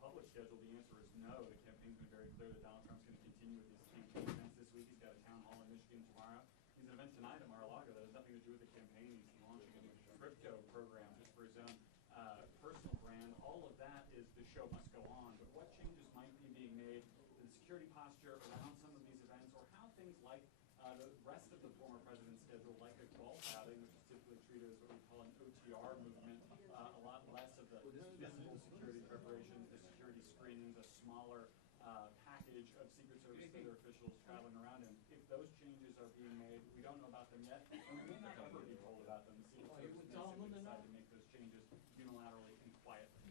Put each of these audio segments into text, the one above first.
public schedule, the answer is no. The campaign's been very clear that Donald Trump's going to continue with his campaign events this week. He's got a town hall in Michigan tomorrow. He's an event tonight at Mar-a-Lago that has nothing to do with the campaign. He's launching a new crypto program just for his own personal brand. All of that is the show must go on. But what changes might be being made to the security posture around some of these events, or how things like the rest of the former president's schedule, like a golf outing, which is typically treated as what we call an OTR movement, a lot less of the physical security preparations, the security screenings, a smaller package of Secret Service and other officials traveling around him. If those changes are being made, we don't know about them yet, and we may not ever be told about them. The Secret Service may simply decide to make those changes unilaterally and quietly.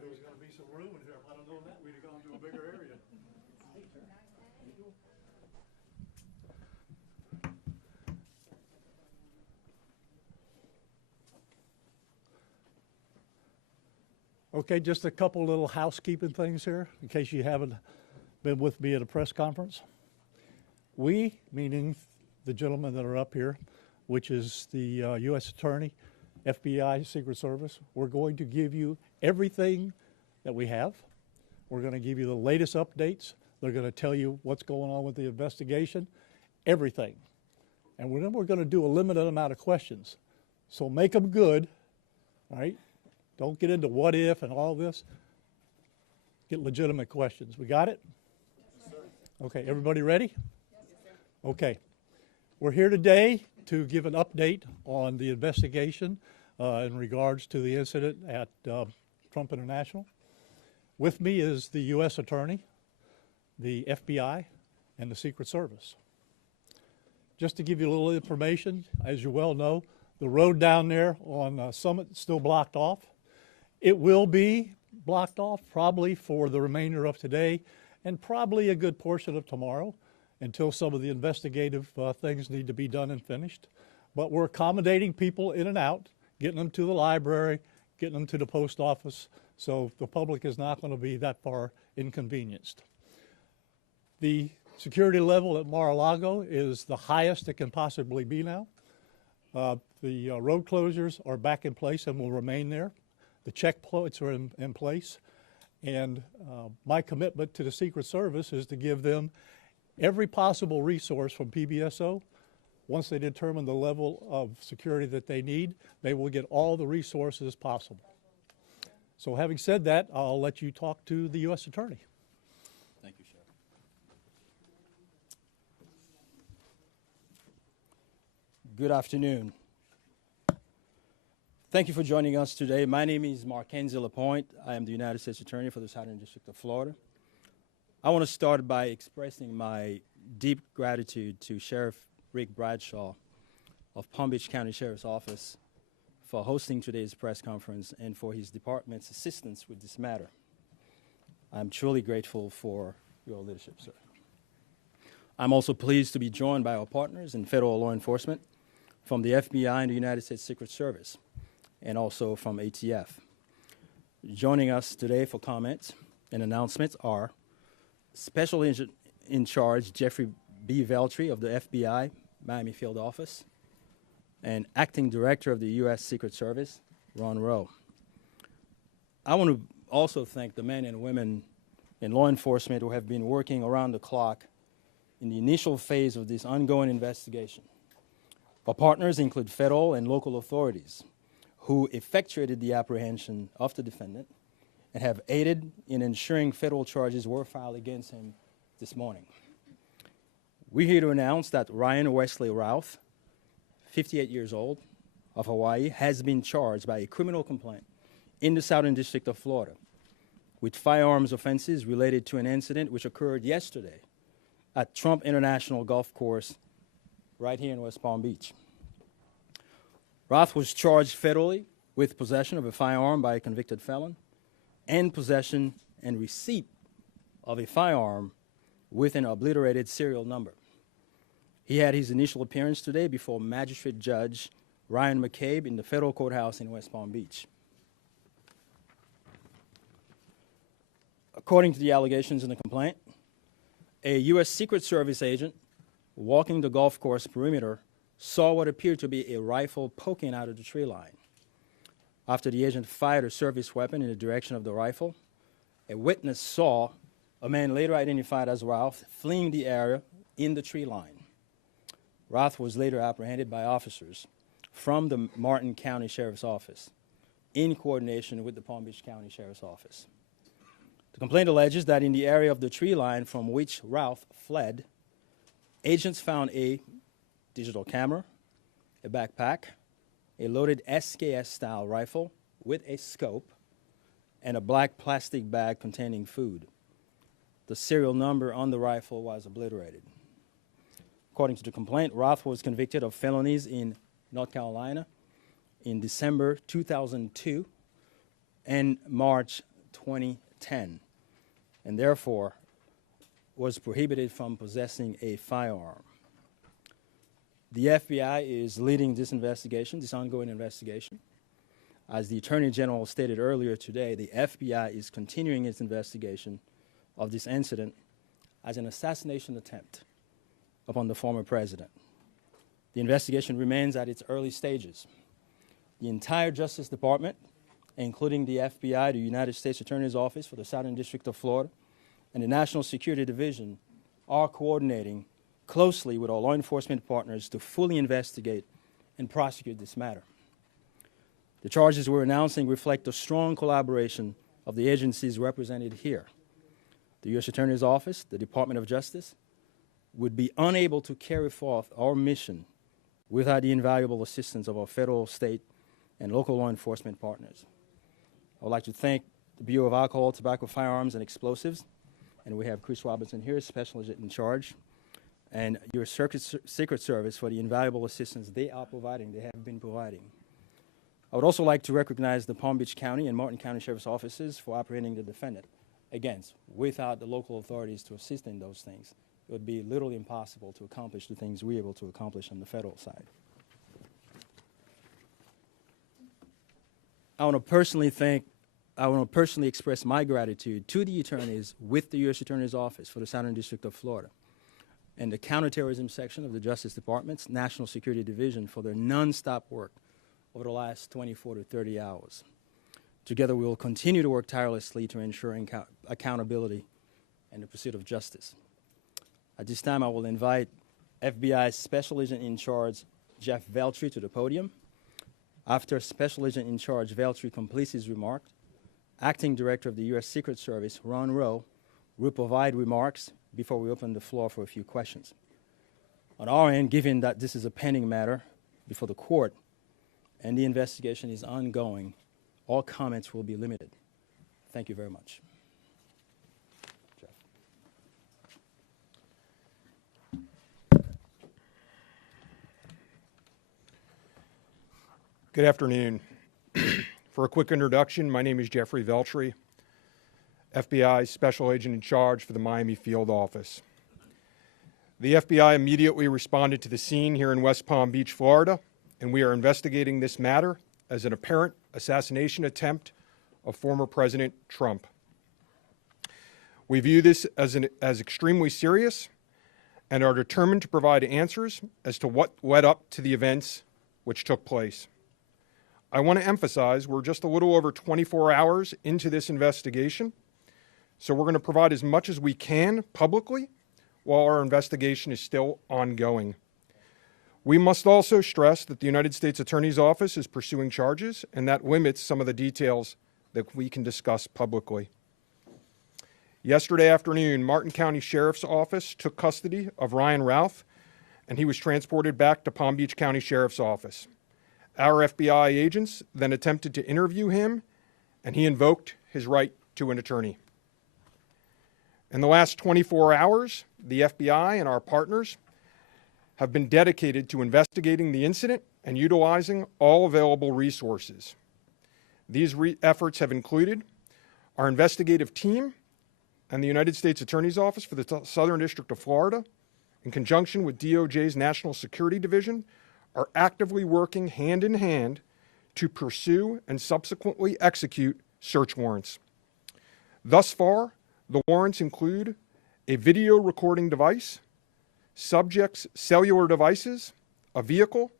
There was going to be some room in here. If I'd have known that, we'd have gone to a bigger area. Okay, just a couple little housekeeping things here, in case you haven't been with me at a press conference. We, meaning the gentlemen that are up here, which is the U.S. Attorney, FBI, Secret Service, we're going to give you everything that we have. We're going to give you the latest updates. They're going to tell you what's going on with the investigation, everything. And then we're going to do a limited amount of questions. So make them good, all right? Don't get into what if and all this. Get legitimate questions. We got it? Yes, sir. Okay, everybody ready? Yes, sir. Okay. We're here today to give an update on the investigation in regards to the incident at Trump International. With me is the U.S. Attorney, the FBI, and the Secret Service. Just to give you a little information, as you well know, the road down there on Summit is still blocked off. It will be blocked off probably for the remainder of today and probably a good portion of tomorrow until some of the investigative things need to be done and finished. But we're accommodating people in and out, getting them to the library, getting them to the post office, so the public is not going to be that far inconvenienced. The security level at Mar-a-Lago is the highest it can possibly be now. The road closures are back in place and will remain there. The checkpoints are in place. And my commitment to the Secret Service is to give them every possible resource from PBSO. Once they determine the level of security that they need, they will get all the resources possible. So having said that, I'll let you talk to the U.S. Attorney. Thank you, Sheriff. Good afternoon. Thank you for joining us today. My name is Mark Lapointe. I am the United States Attorney for the Southern District of Florida. I want to start by expressing my deep gratitude to Sheriff Rick Bradshaw of Palm Beach County Sheriff's Office for hosting today's press conference and for his department's assistance with this matter. I'm truly grateful for your leadership, sir. I'm also pleased to be joined by our partners in federal law enforcement from the FBI and the United States Secret Service, and also from ATF. Joining us today for comments and announcements are Special Agent in Charge Jeffrey B. Veltri of the FBI Miami Field Office, and Acting Director of the U.S. Secret Service, Ron Rowe. I want to also thank the men and women in law enforcement who have been working around the clock in the initial phase of this ongoing investigation. Our partners include federal and local authorities who effectuated the apprehension of the defendant and have aided in ensuring federal charges were filed against him this morning. We're here to announce that Ryan Wesley Routh, 58 years old, of Hawaii, has been charged by a criminal complaint in the Southern District of Florida with firearms offenses related to an incident which occurred yesterday at Trump International Golf Course right here in West Palm Beach. Routh was charged federally with possession of a firearm by a convicted felon and possession and receipt of a firearm with an obliterated serial number. He had his initial appearance today before Magistrate Judge Ryan McCabe in the federal courthouse in West Palm Beach. According to the allegations in the complaint, a U.S. Secret Service agent walking the golf course perimeter saw what appeared to be a rifle poking out of the tree line. After the agent fired a service weapon in the direction of the rifle, a witness saw a man later identified as Routh fleeing the area in the tree line. Routh was later apprehended by officers from the Martin County Sheriff's Office in coordination with the Palm Beach County Sheriff's Office. The complaint alleges that in the area of the tree line from which Routh fled, agents found a digital camera, a backpack, a loaded SKS-style rifle with a scope, and a black plastic bag containing food. The serial number on the rifle was obliterated. According to the complaint, Routh was convicted of felonies in North Carolina in December 2002 and March 2010, and therefore was prohibited from possessing a firearm. The FBI is leading this investigation, this ongoing investigation. As the Attorney General stated earlier today, the FBI is continuing its investigation of this incident as an assassination attempt upon the former president. The investigation remains at its early stages. The entire Justice Department, including the FBI, the United States Attorney's Office for the Southern District of Florida, and the National Security Division are coordinating closely with our law enforcement partners to fully investigate and prosecute this matter. The charges we're announcing reflect the strong collaboration of the agencies represented here. The U.S. Attorney's Office, the Department of Justice, would be unable to carry forth our mission without the invaluable assistance of our federal, state, and local law enforcement partners. I would like to thank the Bureau of Alcohol, Tobacco, Firearms, and Explosives, and we have Chris Robinson here, Special Agent in Charge, and your Secret Service for the invaluable assistance they are providing, they have been providing. I would also like to recognize the Palm Beach County and Martin County Sheriff's Offices for apprehending the defendant. Again, without the local authorities to assist in those things, it would be literally impossible to accomplish the things we're able to accomplish on the federal side. I want to personally express my gratitude to the attorneys with the U.S. Attorney's Office for the Southern District of Florida and the Counterterrorism Section of the Justice Department's National Security Division for their nonstop work over the last 24 to 30 hours. Together, we will continue to work tirelessly to ensure accountability and the pursuit of justice. At this time, I will invite FBI Special Agent in Charge Jeff Veltri to the podium. After Special Agent in Charge Veltri completes his remarks, Acting Director of the U.S. Secret Service, Ron Rowe, will provide remarks before we open the floor for a few questions. On our end, given that this is a pending matter before the court and the investigation is ongoing, all comments will be limited. Thank you very much. Jeff. Good afternoon. For a quick introduction, my name is Jeffrey Veltri, FBI Special Agent in charge for the Miami Field Office. The FBI immediately responded to the scene here in West Palm Beach, Florida, and we are investigating this matter as an apparent assassination attempt of former President Trump. We view this as extremely serious and are determined to provide answers as to what led up to the events which took place. I want to emphasize we're just a little over 24 hours into this investigation, so we're going to provide as much as we can publicly while our investigation is still ongoing. We must also stress that the United States Attorney's Office is pursuing charges, and that limits some of the details that we can discuss publicly. Yesterday afternoon, Martin County Sheriff's Office took custody of Ryan Routh, and he was transported back to Palm Beach County Sheriff's Office. Our FBI agents then attempted to interview him, and he invoked his right to an attorney. In the last 24 hours, the FBI and our partners have been dedicated to investigating the incident and utilizing all available resources. These efforts have included our investigative team and the United States Attorney's Office for the Southern District of Florida, in conjunction with DOJ's National Security Division, are actively working hand in hand to pursue and subsequently execute search warrants. Thus far, the warrants include a video recording device, subjects' cellular devices, a vehicle,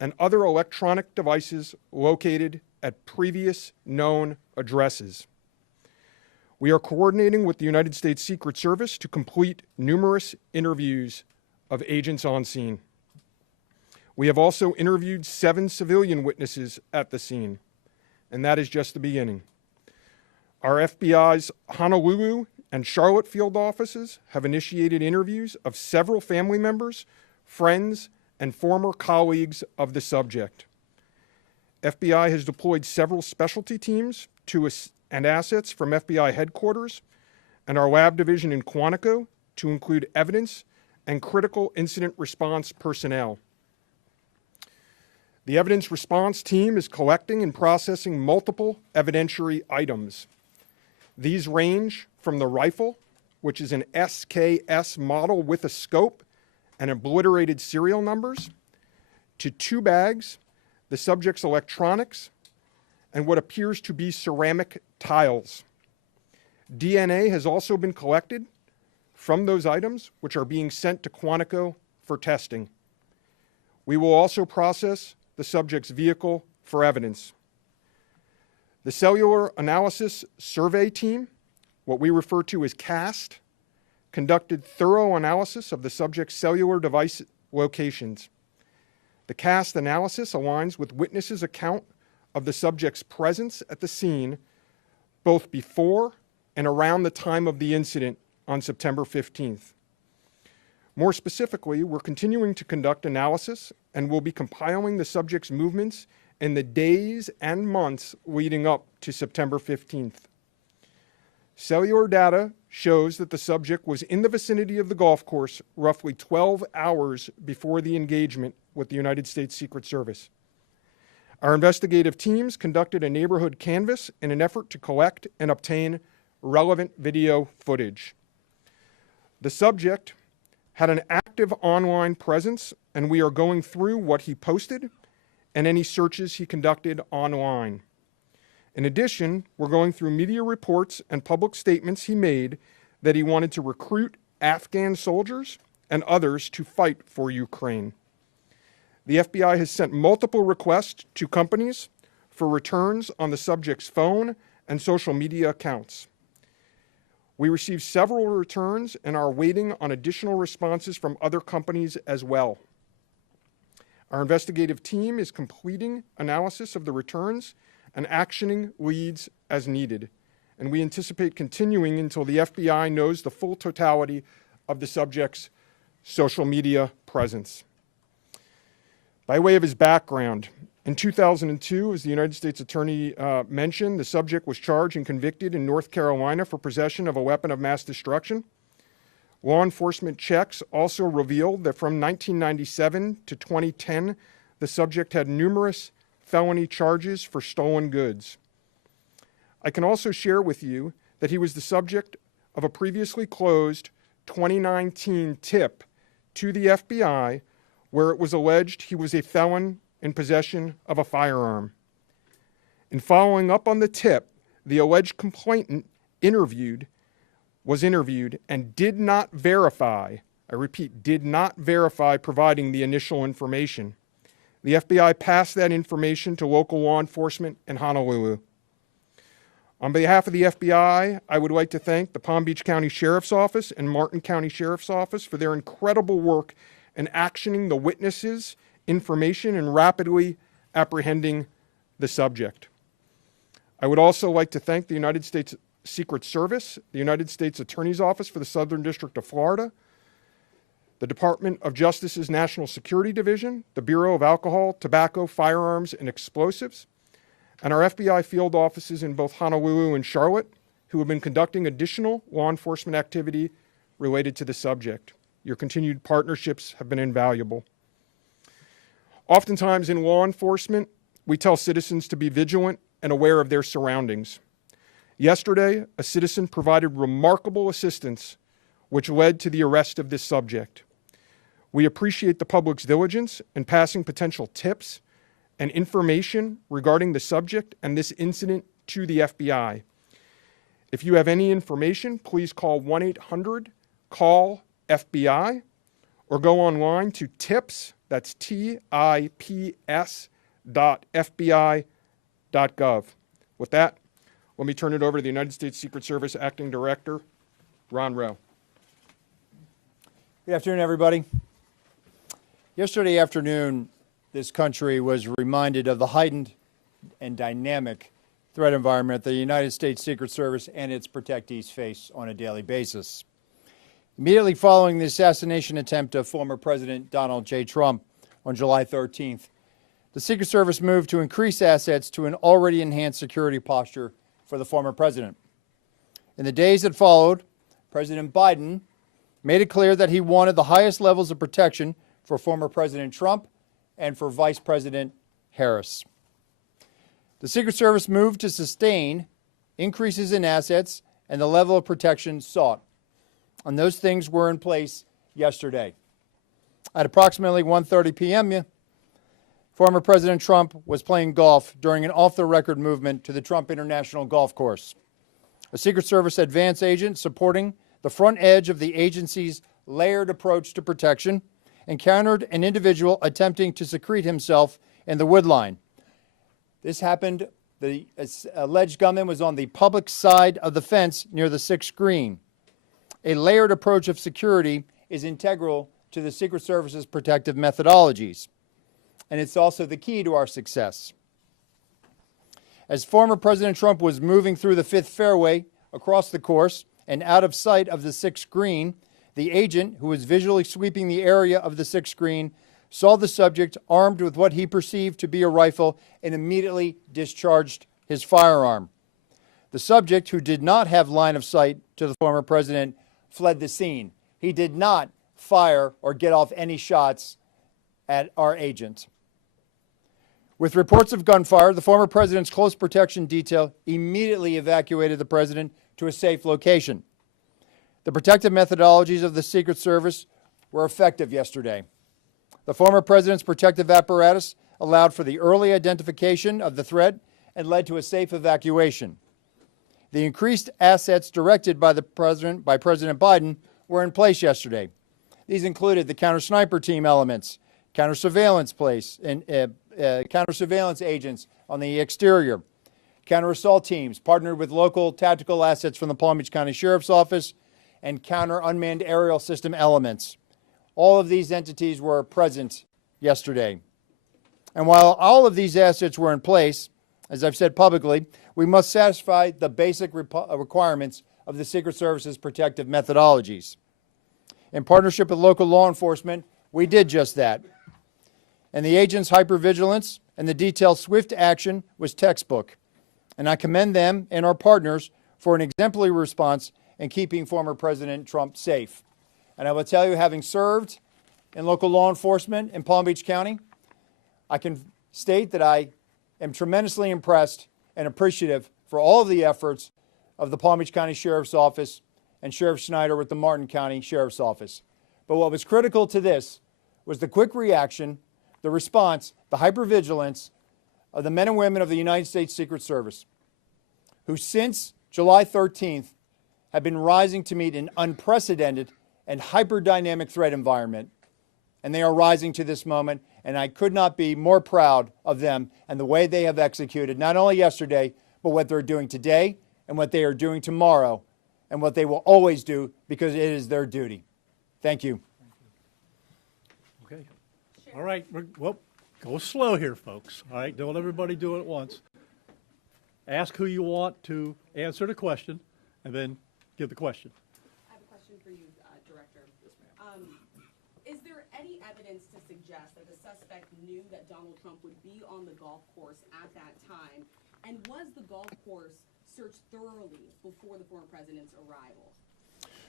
and other electronic devices located at previous known addresses. We are coordinating with the United States Secret Service to complete numerous interviews of agents on scene. We have also interviewed 7 civilian witnesses at the scene, and that is just the beginning. Our FBI's Honolulu and Charlotte field offices have initiated interviews of several family members, friends, and former colleagues of the subject. FBI has deployed several specialty teams and assets from FBI headquarters and our lab division in Quantico to include evidence and critical incident response personnel. The evidence response team is collecting and processing multiple evidentiary items. These range from the rifle, which is an SKS model with a scope and obliterated serial numbers, to 2 bags, the subject's electronics, and what appears to be ceramic tiles. DNA has also been collected from those items, which are being sent to Quantico for testing. We will also process the subject's vehicle for evidence. The Cellular Analysis Survey Team, what we refer to as CAST, conducted thorough analysis of the subject's cellular device locations. The CAST analysis aligns with witnesses' account of the subject's presence at the scene both before and around the time of the incident on September 15th. More specifically, we're continuing to conduct analysis and will be compiling the subject's movements in the days and months leading up to September 15th. Cellular data shows that the subject was in the vicinity of the golf course roughly 12 hours before the engagement with the United States Secret Service. Our investigative teams conducted a neighborhood canvass in an effort to collect and obtain relevant video footage. The subject had an active online presence, and we are going through what he posted and any searches he conducted online. In addition, we're going through media reports and public statements he made that he wanted to recruit Afghan soldiers and others to fight for Ukraine. The FBI has sent multiple requests to companies for returns on the subject's phone and social media accounts. We received several returns and are waiting on additional responses from other companies as well. Our investigative team is completing analysis of the returns and actioning leads as needed, and we anticipate continuing until the FBI knows the full totality of the subject's social media presence. By way of his background, in 2002, as the United States Attorney mentioned, the subject was charged and convicted in North Carolina for possession of a weapon of mass destruction. Law enforcement checks also revealed that from 1997 to 2010, the subject had numerous felony charges for stolen goods. I can also share with you that he was the subject of a previously closed 2019 tip to the FBI where it was alleged he was a felon in possession of a firearm. In following up on the tip, the alleged complainant was interviewed and did not verify, I repeat, did not verify providing the initial information. The FBI passed that information to local law enforcement in Honolulu. On behalf of the FBI, I would like to thank the Palm Beach County Sheriff's Office and Martin County Sheriff's Office for their incredible work in actioning the witnesses' information and rapidly apprehending the subject. I would also like to thank the United States Secret Service, the United States Attorney's Office for the Southern District of Florida, the Department of Justice's National Security Division, the Bureau of Alcohol, Tobacco, Firearms, and Explosives, and our FBI field offices in both Honolulu and Charlotte, who have been conducting additional law enforcement activity related to the subject. Your continued partnerships have been invaluable. Oftentimes in law enforcement, we tell citizens to be vigilant and aware of their surroundings. Yesterday, a citizen provided remarkable assistance, which led to the arrest of this subject. We appreciate the public's diligence in passing potential tips and information regarding the subject and this incident to the FBI. If you have any information, please call 1-800-CALL-FBI or go online to tips, that's tips.fbi.gov. With that, let me turn it over to the United States Secret Service Acting Director, Ron Rowe. Good afternoon, everybody. Yesterday afternoon, this country was reminded of the heightened and dynamic threat environment the United States Secret Service and its protectees face on a daily basis. Immediately following the assassination attempt of former President Donald J. Trump on July 13th, the Secret Service moved to increase assets to an already enhanced security posture for the former president. In the days that followed, President Biden made it clear that he wanted the highest levels of protection for former President Trump and for Vice President Harris. The Secret Service moved to sustain increases in assets and the level of protection sought. And those things were in place yesterday. At approximately 1:30 p.m., former President Trump was playing golf during an off-the-record movement to the Trump International Golf Course. A Secret Service advance agent supporting the front edge of the agency's layered approach to protection encountered an individual attempting to secrete himself in the woodline. This happened, the alleged gunman was on the public side of the fence near the 6th green. A layered approach of security is integral to the Secret Service's protective methodologies, and it's also the key to our success. As former President Trump was moving through the 5th fairway across the course and out of sight of the 6th green, the agent, who was visually sweeping the area of the 6th green, saw the subject armed with what he perceived to be a rifle and immediately discharged his firearm. The subject, who did not have line of sight to the former president, fled the scene. He did not fire or get off any shots at our agent. With reports of gunfire, the former president's close protection detail immediately evacuated the president to a safe location. The protective methodologies of the Secret Service were effective yesterday. The former president's protective apparatus allowed for the early identification of the threat and led to a safe evacuation. The increased assets directed by President Biden were in place yesterday. These included the counter-sniper team elements, counter-surveillance agents on the exterior, counter-assault teams partnered with local tactical assets from the Palm Beach County Sheriff's Office, and counter-unmanned aerial system elements. All of these entities were present yesterday. And while all of these assets were in place, as I've said publicly, we must satisfy the basic requirements of the Secret Service's protective methodologies. In partnership with local law enforcement, we did just that. And the agents' hypervigilance and the detailed swift action was textbook. And I commend them and our partners for an exemplary response in keeping former President Trump safe. And I will tell you, having served in local law enforcement in Palm Beach County, I can state that I am tremendously impressed and appreciative for all of the efforts of the Palm Beach County Sheriff's Office and Sheriff Schneider with the Martin County Sheriff's Office. But what was critical to this was the quick reaction, the response, the hypervigilance of the men and women of the United States Secret Service, who since July 13th have been rising to meet an unprecedented and hyper-dynamic threat environment. And they are rising to this moment, and I could not be more proud of them and the way they have executed, not only yesterday, but what they're doing today and what they are doing tomorrow and what they will always do because it is their duty. Thank you. Okay. All right. Well, go slow here, folks. All right. Don't everybody do it at once. Ask who you want to answer the question, and then give the question. I have a question for you, Director. Is there any evidence to suggest that the suspect knew that Donald Trump would be on the golf course at that time? And was the golf course searched thoroughly before the former president's arrival?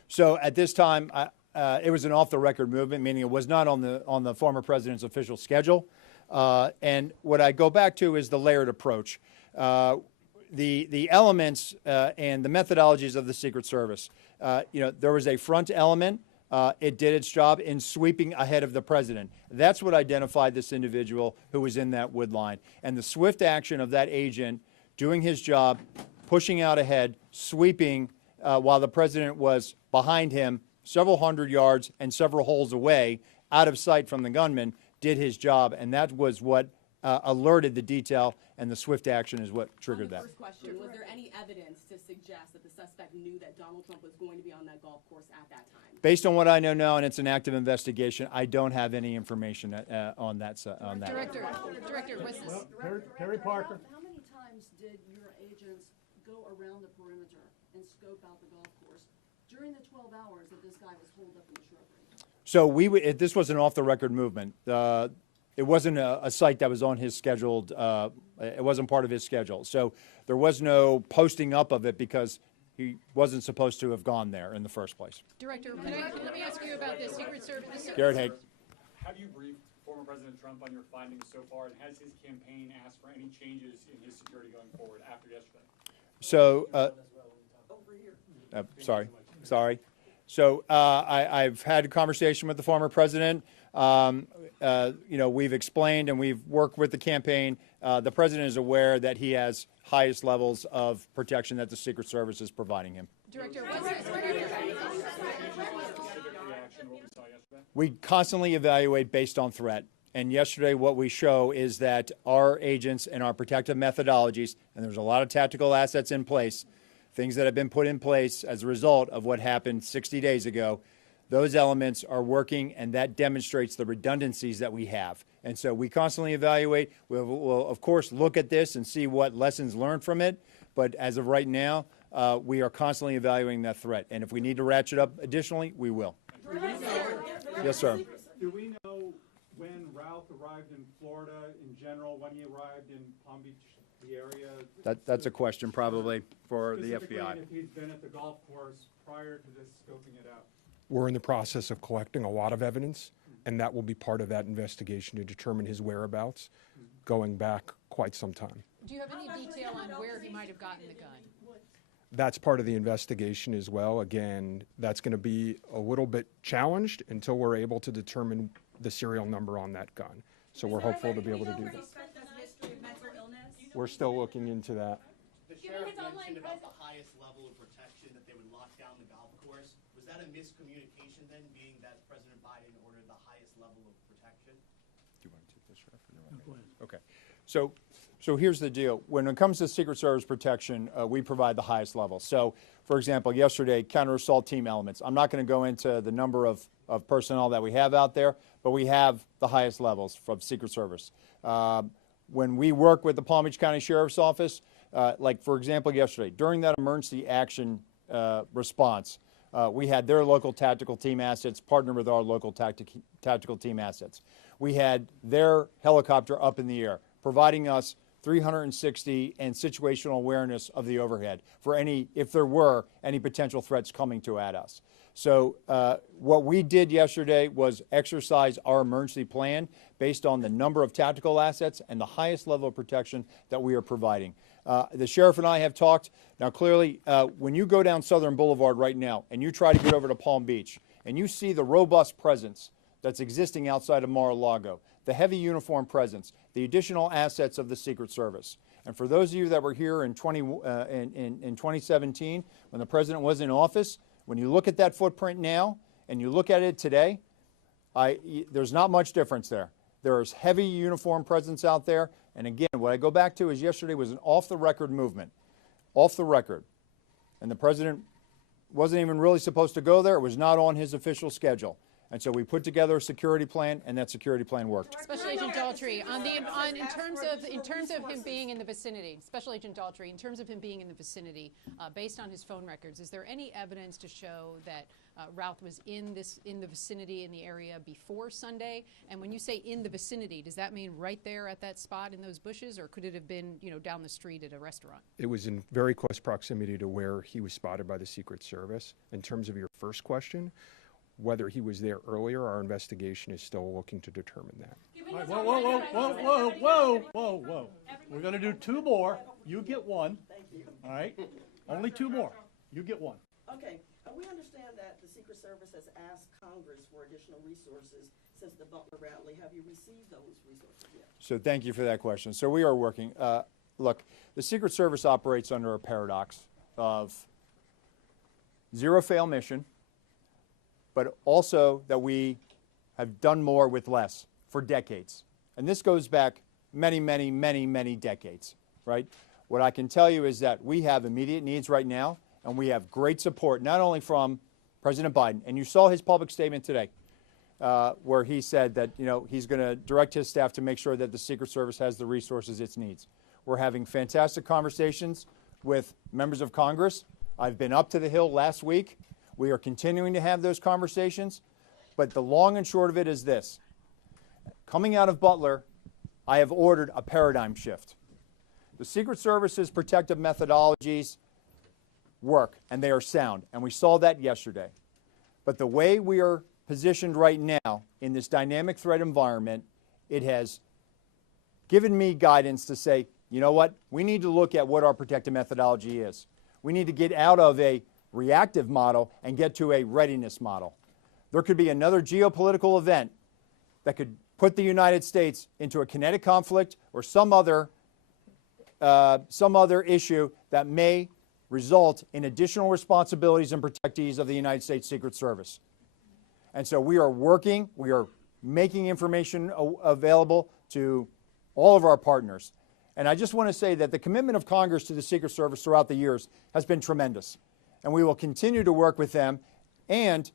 So at this time, it was an off-the-record movement, meaning it was not on the former president's official schedule. And what I go back to is the layered approach. The elements and the methodologies of the Secret Service. There was a front element. It did its job in sweeping ahead of the president. That's what identified this individual who was in that wood line. And the swift action of that agent doing his job, pushing out ahead, sweeping while the president was behind him several hundred yards and several holes away, out of sight from the gunman, did his job. And that was what alerted the detail, and the swift action is what triggered that. First question, was there any evidence to suggest that the suspect knew that Donald Trump was going to be on that golf course at that time? Based on what I know now, and it's an active investigation, I don't have any information on that. Director, was this? Well, Terry Parker. How many times did your agents go around the perimeter and scope out the golf course during the 12 hours that this guy was holed up in the shrubbery? So this was an off-the-record movement. It wasn't a site that was on his scheduled, it wasn't part of his schedule. So there was no posting up of it because he wasn't supposed to have gone there in the first place. Director, let me ask you about the Secret Service. Garrett Haig. Have you briefed former President Trump on your findings so far, and has his campaign asked for any changes in his security going forward after yesterday? So, sorry. So I've had a conversation with the former president. We've explained and we've worked with the campaign. The president is aware that he has highest levels of protection that the Secret Service is providing him. Director, we constantly evaluate based on threat. And yesterday what we show is that our agents and our protective methodologies, and there's a lot of tactical assets in place, things that have been put in place as a result of what happened 60 days ago, those elements are working, and that demonstrates the redundancies that we have. And so we constantly evaluate. We'll of course, look at this and see what lessons learned from it. But as of right now, we are constantly evaluating that threat. And if we need to ratchet up additionally, we will. Yes, sir. Do we know when Routh arrived in Florida in general, when he arrived in Palm Beach, the area? That's a question probably for the FBI. If he's been at the golf course prior to this scoping it out. We're in the process of collecting a lot of evidence, and that will be part of that investigation to determine his whereabouts going back quite some time. do you have any detail on where he might have gotten the gun? That's part of the investigation as well. Again, that's going to be a little bit challenged until we're able to determine the serial number on that gun. So we're hopeful to be able to do that. We're still looking into that. The sheriff mentioned about the highest level of protection that they would lock down the golf course. Was that a miscommunication then, being that President Biden ordered the highest level of protection? Do you want to take this, Sheriff? No, go ahead. Okay. So here's the deal. When it comes to Secret Service protection, we provide the highest level. So, for example, yesterday, counter-assault team elements. I'm not going to go into the number of personnel that we have out there, but we have the highest levels from Secret Service. When we work with the Palm Beach County Sheriff's Office, like, for example, yesterday, during that emergency action response, we had their local tactical team assets partner with our local tactical team assets. We had their helicopter up in the air, providing us 360 and situational awareness of the overhead for if there were any potential threats coming at us. So what we did yesterday was exercise our emergency plan based on the number of tactical assets and the highest level of protection that we are providing. The sheriff and I have talked. Now, clearly, when you go down Southern Boulevard right now and you try to get over to Palm Beach and you see the robust presence that's existing outside of Mar-a-Lago, the heavy uniform presence, the additional assets of the Secret Service. And for those of you that were here in 2017, when the president was in office, when you look at that footprint now and you look at it today, there's not much difference there. There is heavy uniform presence out there. And again, what I go back to is yesterday was an off-the-record movement. Off the record. And the president wasn't even really supposed to go there. It was not on his official schedule. And so we put together a security plan, and that security plan worked. Special Agent Daltrey, in terms of him being in the vicinity, Special Agent Daltrey, in terms of him being in the vicinity, based on his phone records, is there any evidence to show that Routh was in the vicinity in the area before Sunday? And when you say in the vicinity, does that mean right there at that spot in those bushes, or could it have been, down the street at a restaurant? It was in very close proximity to where he was spotted by the Secret Service. In terms of your first question, whether he was there earlier, our investigation is still looking to determine that. All right, whoa. We're going to do two more. You get one. All right? Only two more. You get one. Okay. We understand that the Secret Service has asked Congress for additional resources since the Butler rally. Have you received those resources yet? So thank you for that question. So we are working. Look, the Secret Service operates under a paradox of zero-fail mission, but also that we have done more with less for decades. And this goes back many, many, many, many decades, right? What I can tell you is that we have immediate needs right now, and we have great support, not only from President Biden, and you saw his public statement today, where he said that he's going to direct his staff to make sure that the Secret Service has the resources it needs. We're having fantastic conversations with members of Congress. I've been up to the Hill last week. We are continuing to have those conversations, but the long and short of it is this. Coming out of Butler, I have ordered a paradigm shift. The Secret Service's protective methodologies work, and they are sound, and we saw that yesterday. But the way we are positioned right now in this dynamic threat environment, it has given me guidance to say, you know what, we need to look at what our protective methodology is. We need to get out of a reactive model and get to a readiness model. There could be another geopolitical event that could put the United States into a kinetic conflict or some other issue that may result in additional responsibilities and protectees of the United States Secret Service. And so we are working, we are making information available to all of our partners. And I just want to say that the commitment of Congress to the Secret Service throughout the years has been tremendous. And we will continue to work with them and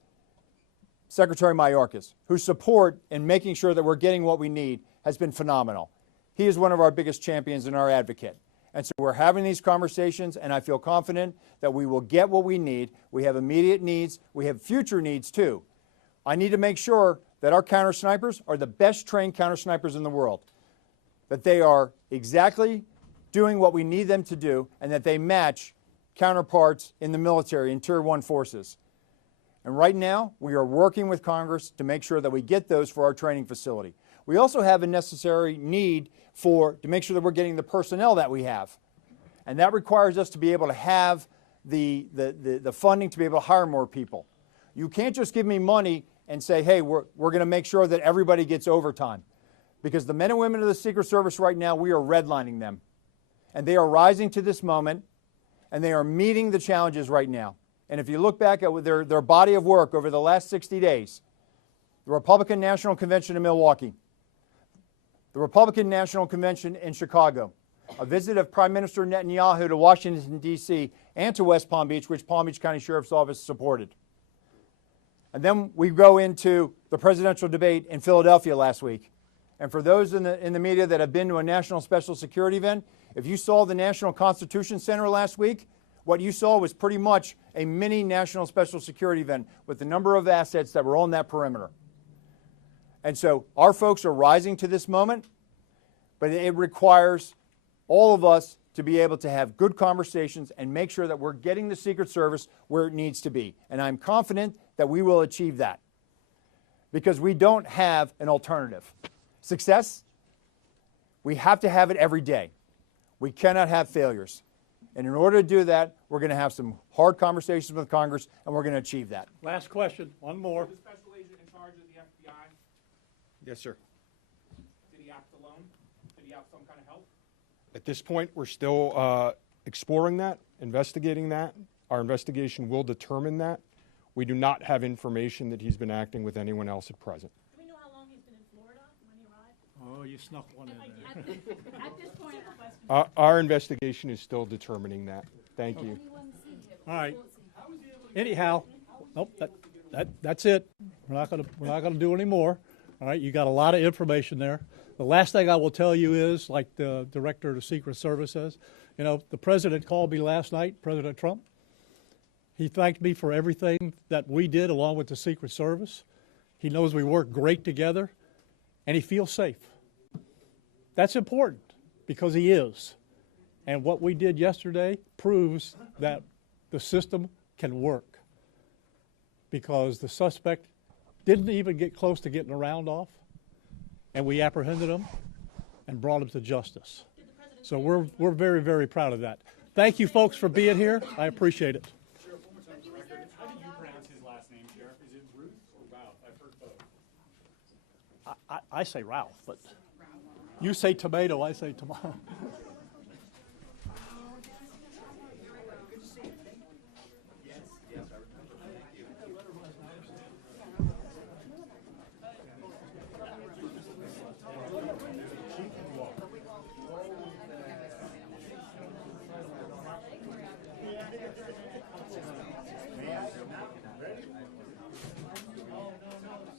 Secretary Mayorkas, whose support in making sure that we're getting what we need has been phenomenal. He is one of our biggest champions and our advocate. And so we're having these conversations, and I feel confident that we will get what we need. We have immediate needs. We have future needs, too. I need to make sure that our counter snipers are the best trained counter snipers in the world, that they are exactly doing what we need them to do, and that they match counterparts in the military, in Tier 1 forces. And right now, we are working with Congress to make sure that we get those for our training facility. We also have a necessary need to make sure that we're getting the personnel that we have. And that requires us to be able to have the funding to be able to hire more people. You can't just give me money and say, hey, we're going to make sure that everybody gets overtime. Because the men and women of the Secret Service right now, we are redlining them. And they are rising to this moment, and they are meeting the challenges right now. And if you look back at their body of work over the last 60 days, the Republican National Convention in Milwaukee, the Republican National Convention in Chicago, a visit of Prime Minister Netanyahu to Washington, D.C., and to West Palm Beach, which Palm Beach County Sheriff's Office supported. And then we go into the presidential debate in Philadelphia last week. And for those in the media that have been to a national special security event, if you saw the National Constitution Center last week, what you saw was pretty much a mini national special security event with the number of assets that were on that perimeter. And so our folks are rising to this moment, but it requires all of us to be able to have good conversations and make sure that we're getting the Secret Service where it needs to be. And I'm confident that we will achieve that because we don't have an alternative. Success, we have to have it every day. We cannot have failures. And in order to do that, we're going to have some hard conversations with Congress, and we're going to achieve that. Last question, one more. The special agent in charge of the FBI, Yes, sir. did he act alone? Did he have some kind of help? At this point, we're still exploring that, investigating that. Our investigation will determine that. We do not have information that he's been acting with anyone else at present. Do we know how long he's been in Florida when he arrived? Oh, you snuck one in there. At this point, Our investigation is still determining that. Thank you. All right. Anyhow, nope, that's it. We're not gonna do any more. All right, you got a lot of information there. The last thing I will tell you is, like the director of the Secret Service says, you know, the president called me last night, President Trump. He thanked me for everything that we did along with the Secret Service. He knows we work great together, and he feels safe. That's important because he is. And what we did yesterday proves that the system can work because the suspect didn't even get close to getting a round off, and we apprehended him and brought him to justice. So we're very, very proud of that. Thank you, folks, for being here. I appreciate it. Sheriff, one more time, for the record, how do you pronounce his last name, Sheriff? Is it Ruth or Routh? I've heard both. I say Ralph, but you say tomato, I say tomato.